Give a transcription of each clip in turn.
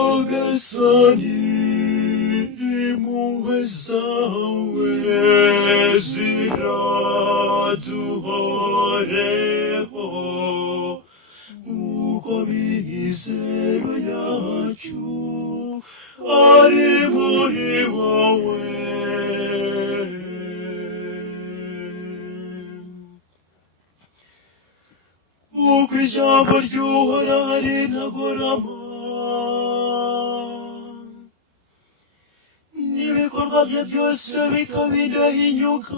Nyagasani impuhwe zawe ziraduhoreho uko mizero yacu ari muri wowe. Kuko ijambo ry'Uhoraho rinagorama n'ibikorwa bye byose bikaba indahinyuka.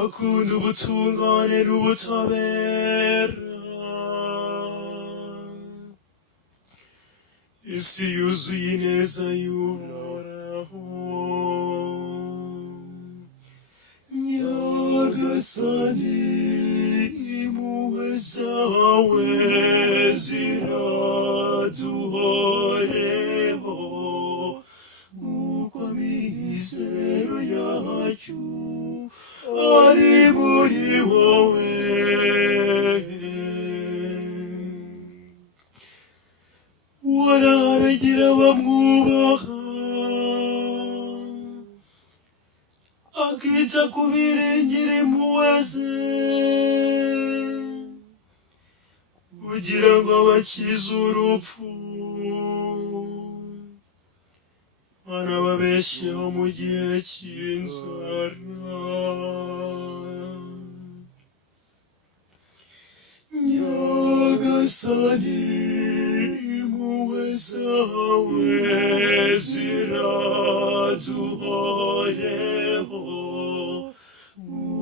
Akunda ubutungane n'ubutabera. Isi yuzuye ineza y'Uhoraho. Nyagasani impuhwe zawe ziraduhoreho uko amizero yacu ari muri wowe. Wararagira abamwubaha akita ku birengera impuhwe ze kugira ngo abakize urupfu anababesheho mu gihe cy'inzara. Nyagasani impuhwe zawe ziraduhoreho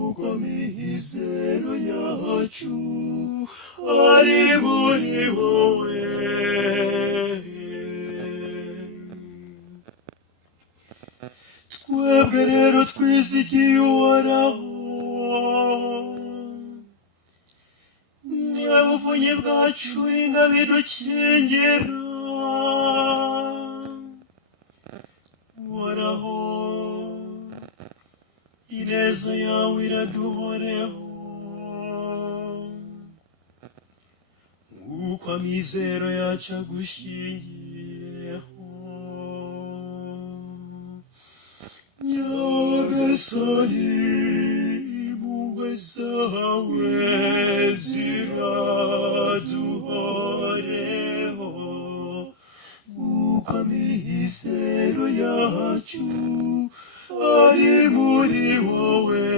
uko amizero yacu ari muri wowe. Twebwe rero twizigiye Uhoraho, niwe buvunyi bwacu n'ingabo idukingira. Uhoraho, ineza yawe iraduhoreho uko amizero yacu agushingiyeho. Nyagasani impuhwe zawe ziraduhoreho uko amizero yacu ari muri wowe.